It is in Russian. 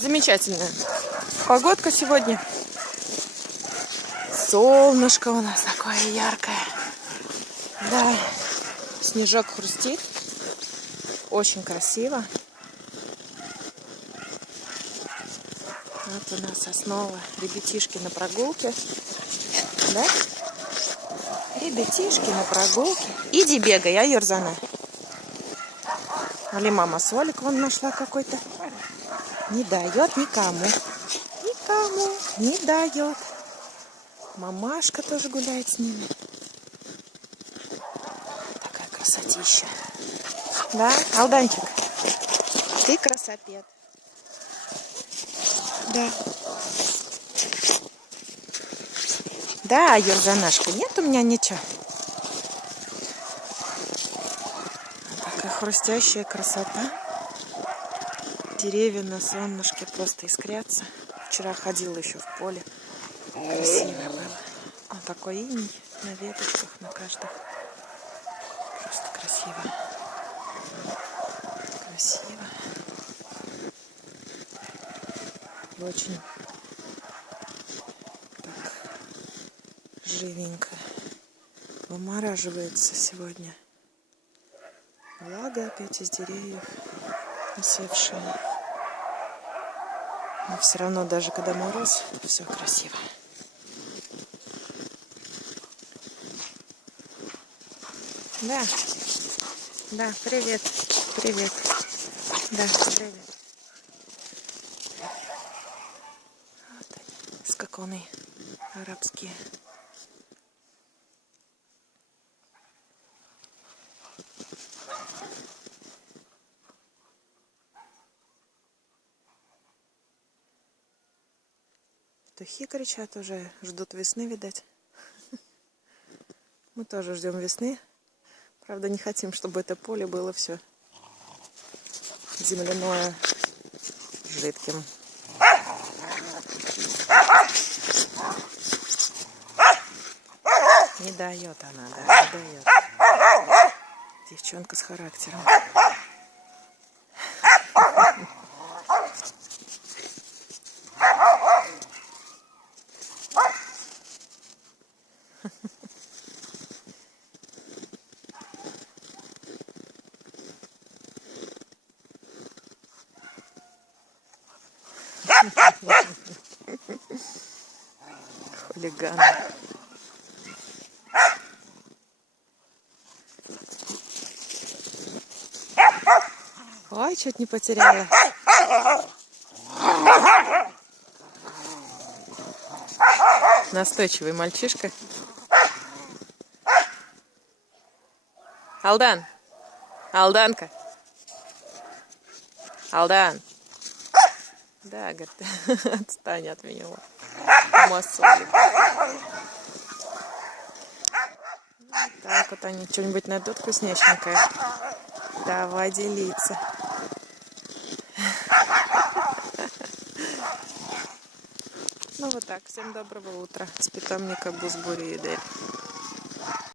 Замечательная погодка сегодня. Солнышко у нас такое яркое. Да, снежок хрустит. Очень красиво. Вот у нас основа. Ребятишки на прогулке. Да? Ребятишки на прогулке. Иди бегай, а, Юрзана? Али мама солик вон нашла какой-то. Не дает никому. Никому не дает. Мамашка тоже гуляет с ними. Такая красотища. Да, Алданчик? Ты красопед. Да. Да, Юрзанашка, нет у меня ничего. Такая хрустящая красота. Деревья на солнышке просто искрятся. Вчера ходила еще в поле. Красиво было. Вот такой иней на веточках, на каждом. Просто красиво. Красиво. Очень так живенько. Вымораживается сегодня. Влага опять из деревьев, осевшая. Но все равно, даже когда мороз, все красиво. Да, да, привет, привет, да, привет. Вот они, скакуны арабские. Петухи кричат уже, ждут весны, видать. Мы тоже ждем весны. Правда, не хотим, чтобы это поле было все земляное, жидким. Не дает она, да, не дает. Девчонка с характером. Хулиган. Ой, чуть не потеряла. Настойчивый мальчишка. Алдан. Алданка. Алдан. Да, говорит, отстань от меня. Масолик. Так вот они что-нибудь найдут вкусняченькое. Давай делиться. Ну вот так. Всем доброго утра с питомника Бузбурииды.